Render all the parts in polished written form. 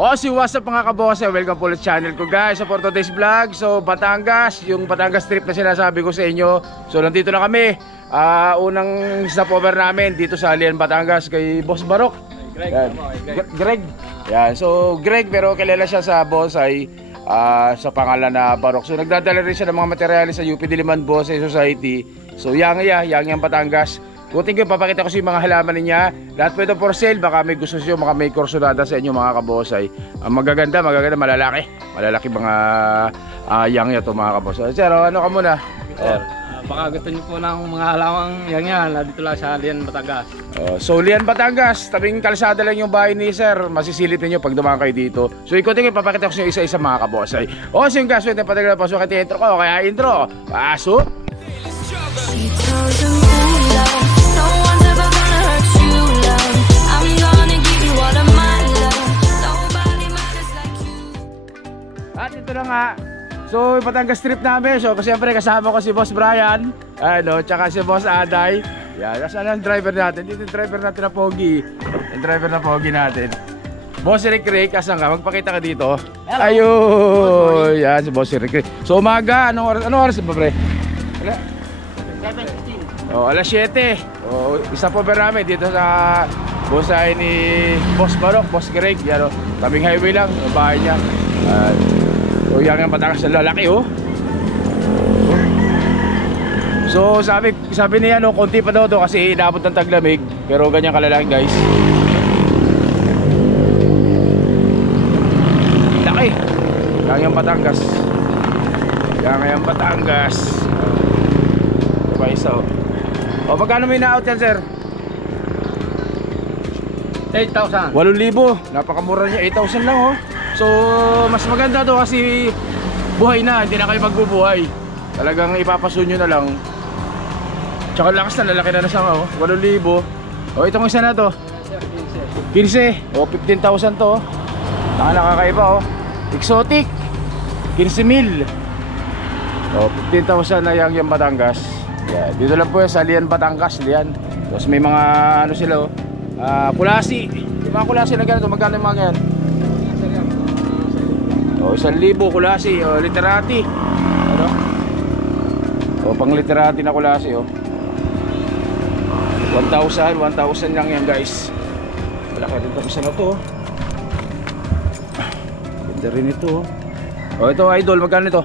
What's up mga kabose? Welcome po ulit sa channel ko guys sa for today's vlog. So Batangas, yung Batangas trip na sinasabi ko sa inyo. So nandito na kami. Unang stopover namin dito sa Alian, Batangas kay Boss Barok. Greg. Yan. So Greg, pero kilala siya sa bonsai sa pangalan na Barok. So nagdadala rin siya ng mga materyales sa UP Diliman Bonsai Society. So yang Batangas. Kuting ko, papakita ko sa mga halaman niya. Lahat po ito for sale. Baka may gusto siyo, baka may kursunada sa inyo mga kabosay. Magaganda, malalaki. Malalaki mga yang ito mga kabosay. Sir, ano ka muna? Sir, baka gusto niyo po ng mga halamang yang yan. Dito lang sa Alian, Batangas. So, Alian, Batangas. Tabing kalsada lang yung bahay ni Sir. Masisilip niyo pag dumaan kayo dito. So, ikutin ko, papakita ko sa inyo isa-isa mga kabosay. So yung gaswit na patagal na pasok at intro ko. Kaya intro, pasok! At ito na nga. So Batangas trip namin. So siyempre kasama ko si Boss Brian, tsaka si Boss Aday. Yan, nasaan ang driver natin? Dito yung driver natin na pogi. Yung driver na pogi natin. Boss Rick, asan ka? Magpakita ka dito. Hello. Ayun. Yan si Boss Rick. So umaga, anong oras ba pre? 7:15. Alas 7. Isa po ba namin dito sa bonsai ni Boss Barok, Boss Greg. Yan, tabing highway lang, bahay niya. Yang Batangas na lalaki So sabi niya konti pa daw kasi inabot ng taglamig. Pero ganyan kalalaki guys. Laki. Yang Batangas. Yang Batangas. Diba isa magkano may na-out yan sir? 8,000. 8,000. Napakamura niya, 8,000 lang So mas maganda to kasi buhay na, hindi na kayo magbubuhay. Talagang ipapasun nyo na lang. Tsaka lakas na, lalaki na sa 8,000. Itong isa na to 15. 15,000 to. Nakakaiba exotic 15,000. 15,000 na yang Batangas. Yeah, dito lang po sa Alian, Batangas. Alian. Tapos may mga sila kulasi. Yung mga kulasi na ganito, magkano yung mga yan? 1,000 kulasi, literati. Pang literati na kulasi 1,000 lang yan guys. Malaki rin ito isa na to. Ganda rin ito. Ito idol, magkano ito?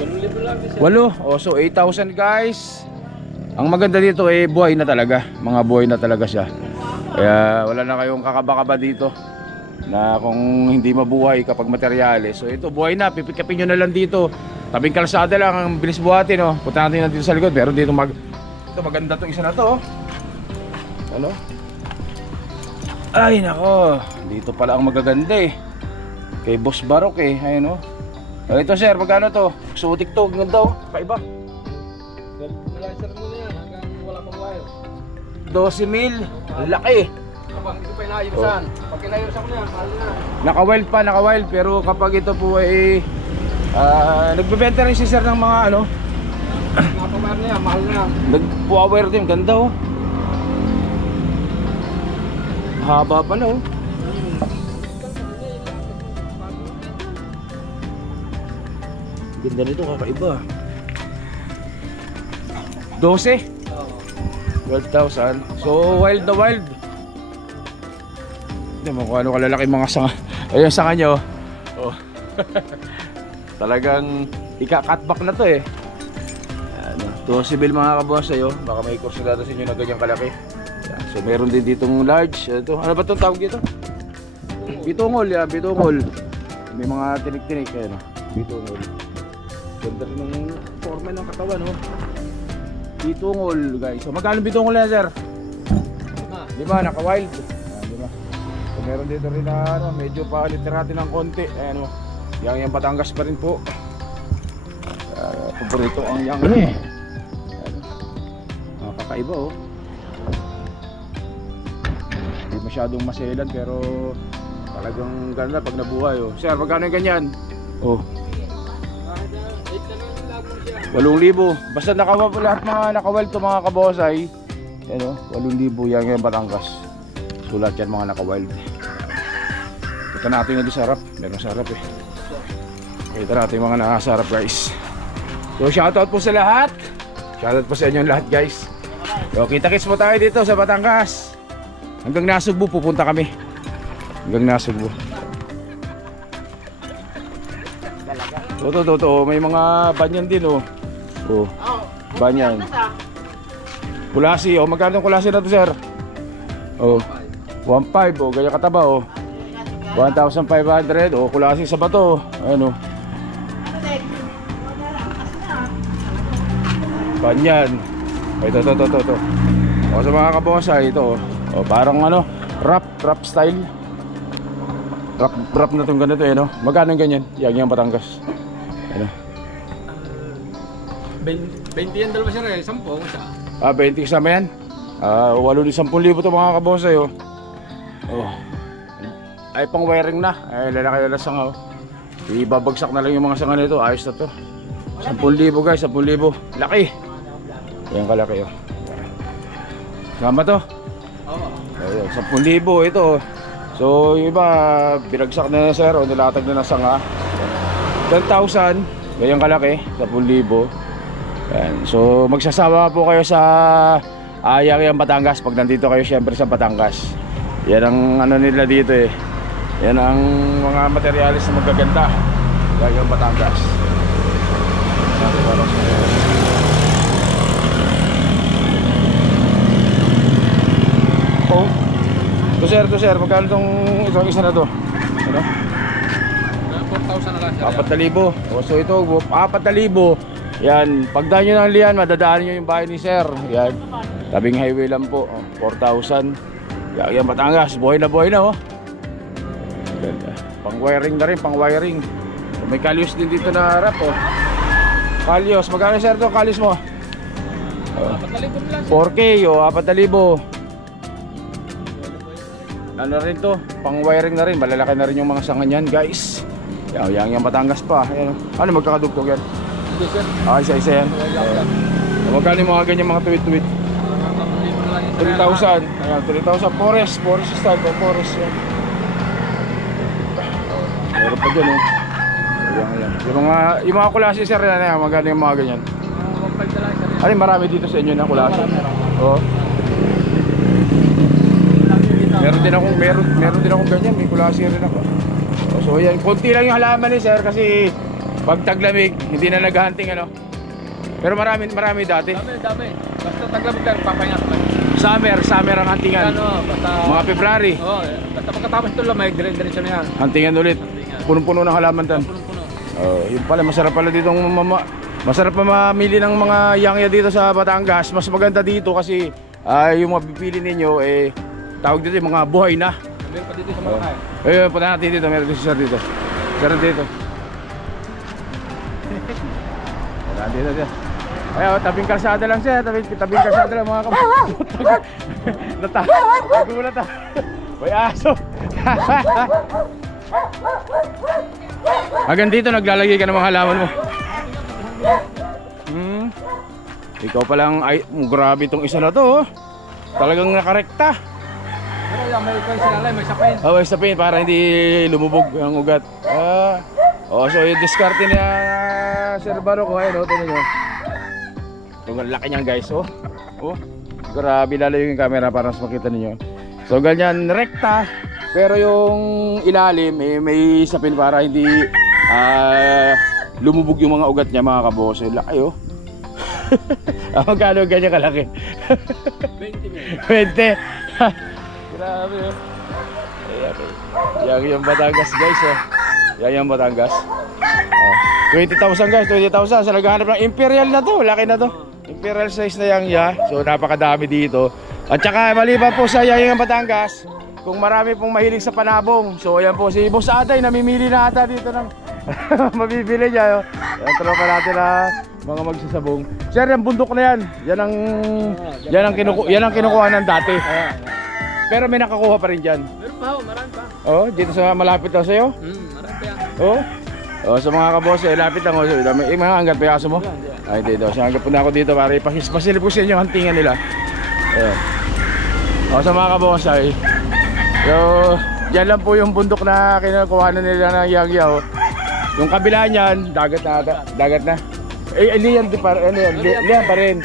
8,000 lang. 8. So 8,000 guys. Ang maganda dito buhay na talaga. Mga buhay na talaga siya. Kaya wala na kayong kakaba-kaba dito na kung hindi mabuhay kapag materyales. So ito buhay na, pipikapin nyo na lang dito. Tabing kalsada lang, ang bilis buhatin Punta natin dito sa likod. Pero dito ito maganda to isa na to Ay nako, dito pala ang magaganda kay Boss Barok ayun ito sir, magkano to? Exotic to, ganda kaiba. Sir mo na yan hanggang wala pang wire. 12,000, laki. Kapag hindi pa inayusan, pag inayusan ko na yan, mahal na. Naka-wild pero kapag ito po nagbebenta rin si sir ng mga Mga pang-wire na yan, mahal na. nagpo-wire din, ganda haba pala ganda nito, kakaiba. 12? 12,000. So wild na wild. Hindi mo kung ano kalalaki mga sanga. Ayun sanga nyo talagang ika-cutback na to to sibil mga kabuha sa'yo. Baka may kursunada sa inyo na ganyang kalaki. So meron din ditong large. Ito, ano ba itong tawag dito? Bitungol. Bitungol. May mga tinik-tinik bitungol. Ganda rin ng forma ng katawan bitungol guys. So magkano bitungol na sir? 5, naka-wild. 5. So meron dito rin na medyo pa-literati ng konti. Yang Batangas pa rin po. Paborito ang yang kakaiba hindi masyadong maselan pero talagang ganda pag nabuhay Sir, magkano yung ganyan? 8,000. Basta lahat mga naka-wild to mga kabosay. 8,000 yang Batangas. Sulat yan mga naka-wild. Kita natin na doon sa harap. Meron sa harap eh. Kita natin yung mga nasa harap guys. So shoutout po sa lahat. Shoutout po sa inyo lahat guys. So kita-kits mo tayo dito sa Batangas. Hanggang Nasugbu pupunta kami. Hanggang Nasugbu. Totoo, may mga banyan din oh. Oh, banyan. Kulasi, oh, magkano yung kulasi na to sir? Oh, 1.5, oh, ganyan kataba oh. 1,500, oh, kulasi sa bato, ano. Banyan. Ito. O sa mga kabosay, ito oh, parang ano, rap style. Rap na itong ganito eh, no? Magkano ganyan? Yang Batangas. Ano? 20 yan dalawa siya rin, 10 siya. 20 kasama yan? 8,10,000 ito mga kabosay oh. Oh. Ay pang wiring na. Ay lalaki na sanga oh. Ibabagsak na lang yung mga sanga nito. Ayos na to. 10,000 guys, 10,000. Laki. Yan kalaki oh. Sama to? Oo. Ayun, 10,000 ito oh. So yung iba binagsak na sir o nilatag na ng sanga. 10,000. Ganyan kalaki, 10,000. Yan. So magsasama po kayo sa Yang Batangas pag nandito kayo syempre sa Batangas. Yan ang ano nila dito eh. Yan ang mga materialis na magaganda. Yang Batangas. Oh. To sir, magkano itong isang isa na to? Ano? 4,000 na lang siya. 4,000. Oh, so ito 4,000. Yan, pagdaan nyo ng Lian, madadaan nyo yung bahay ni sir. Yan, tabing highway lang po. 4,000. Yang Batangas, buhay na oh. Ganda. Pang wiring na rin, pang wiring. So, may kalyos din dito na harap oh. Kalyos, magkano sir to kalyos mo? 4K oh, 4,000. Ano rin to, pang wiring na rin, malalaki na rin yung mga sanga niyan guys. Yang Batangas pa. Ayan. Ano magkakadugtog yan? Hindi sir. Isa yan. Magkano yung mga ganyan mga tuwid-tuwid? 3,000. Ayan, 3,000. Forest style po, forest yan. Meron pa dyan eh. Ayan. Yung mga kulasi sir yan, magkano yung mga ganyan? 1,500 na lang siya. Ano marami dito sa inyo na kulasi? Oo. Meron din akong ganyan, may kulasi rin ako. So yan, konti lang yung halaman ni sir kasi pag taglamig, hindi na naghahunting ano. Pero marami dati. Dami. Basta taglamig lang, papahinga ka. Summer ang huntingan. Ano, basta mga February. Oo, basta pagkatapos ito lamig, diretso na yan. Huntingan ulit. Punong-puno ng halaman tan. Punong-puno. Yun pala, masarap pala dito masarap pa mamili ng mga yangya dito sa Batangas. Mas maganda dito kasi yung mga pipili ninyo tawag dito yung mga buhay na. Meron pa dito sa Malakay. Ayun, punta natin dito. Meron dito sir dito. Sir dito. Punta dito. Ayun, tabing kalsada lang siya. Tabing kalsada lang mga kapatid. Nagulat ah. May aso. Hanggang dito naglalagay ka ng mga halaman mo. Ikaw palang, ay, grabe itong isa na to. Talagang nakarekta. Pero yung may sinalay, may sapin. May sapin para hindi lumubog ang ugat. So yung diskarte niya Sir Barok, ayun, tingnan nyo. Yung laki niyan guys, grabe, lalayo yung camera para mas makita niyo. So ganyan, rekta, pero yung ilalim may sapin para hindi lumubog yung mga ugat niya mga kabos. Laki magkano ganyan kalaki? 20. Grabe Yang Batangas guys Yang Batangas 20,000 guys, 20,000 sa naghahanap ng imperial na to, laki na to. Imperial size na yang so napakadami dito. At saka maliban po sa Yang Batangas, kung marami pong mahilig sa panabong, so ayan po si Boss Atay, namimili na ata dito ng mabibili niya. Ayan, tropa natin na mga magsasabong. Sir, yung bundok na yan, yan ang kinukuha ng dati. Pero may nakakuha pa rin dyan. Meron pa, marami pa. Dito sa malapit lang sa'yo? Marami pa yan. Sa mga kabos, lapit lang. Mga hanggat pa yung aso mo? Ay, dito. So hanggat po na ako dito para ipasilip ko sa inyo ang huntingan nila. Ayan. Sa mga kabos ay Yan lang po yung bundok na kinukuhanan nila ng Yangyaw. Yung kabila niyan, dagat na. Liam pa rin.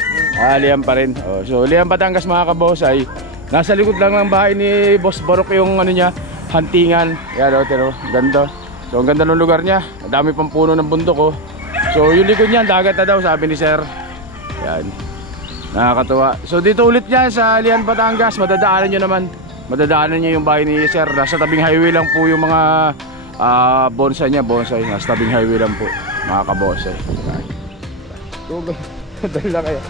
Liam pa rin. Oh, so Liam Batangas mga kabosay. Nasa likod lang ng bahay ni Boss Barok yung ano niya, huntingan. Yan o, pero ganda. So ang ganda ng lugar niya. Madami pang puno ng bundok oh. So yung likod niyan, dagat na daw sabi ni Sir. Yan. Nakakatuwa. So dito ulit yan sa Lian Batangas, madadaanan nyo yung bahay ni Sir. Nasa tabing highway lang po yung mga bonsai niya, nasa tabing highway lang po mga kabonsai. Dali lang kayo.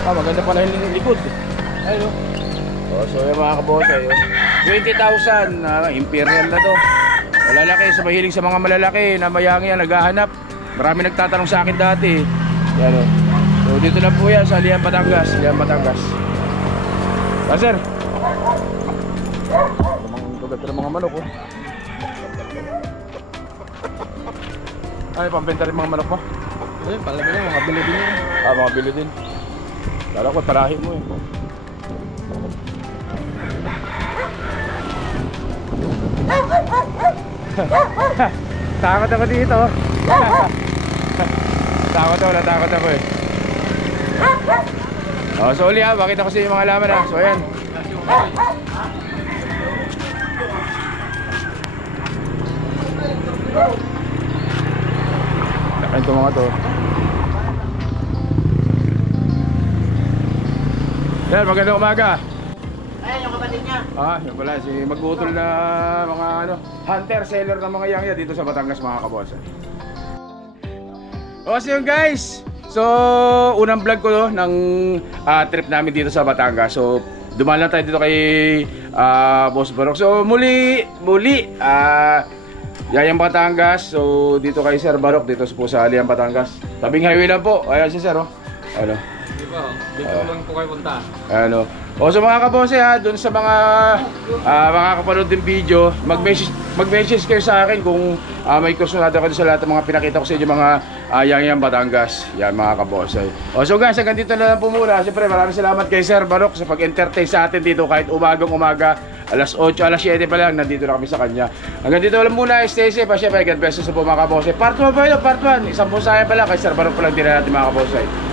Maganda pala yung likod. Ayun oh. So yung mga kabonsai 20,000, imperial na to. Malalaki, sa mahilig sa mga malalaki na mayangi ang naghahanap. Marami nagtatanong sa akin dati. Yan oh. So dito lang po yan sa Lian Batangas. Sir, tugat ng mga manok oh. Ay, pambenta rin mga manok mo? Ay, palagi na, mga bili din yun. Mga bili din. Kala ko, tarahin mo eh. Takot ako dito. Takot ako eh. So uli bakit ako sa yung mga laman So ayan. Lakain ito mga to. Yan, magandang umaga. Ayan yung kapatid niya. Yung pala, si magutol na mga hunter, seller ng mga yangya dito sa Batangas mga kabosa. So yun guys. So, unang vlog ko ng trip namin dito sa Batangas. So, dumaan lang tayo dito kay Boss Barok. So, muli Yayang Batangas. So, dito kay Sir Barok, dito po sa Lian Batangas. Tabing highway lang po. Ayan si Sir, oh. Ano? Dito lang po kayo punta. Ano? So mga kabose dun sa mga kapanood din video, mag-message kayo sa akin kung may kursunado kayo sa lahat ng mga pinakita ko sa inyo mga Yangyan Batangas. Yan mga kabose. So guys, hanggang dito na lang po muna. Siyempre maraming salamat kay Sir Barok sa pag-entertain sa atin dito kahit umaga, alas 8, alas 7 pa lang, nandito na kami sa kanya. Hanggang dito lang muna, stay safe. Siyempre, God bless sa po mga kabose. Part 1 pa ito, part 1. Isang bonsai pa lang, kay Sir Barok pa lang din natin mga kabose.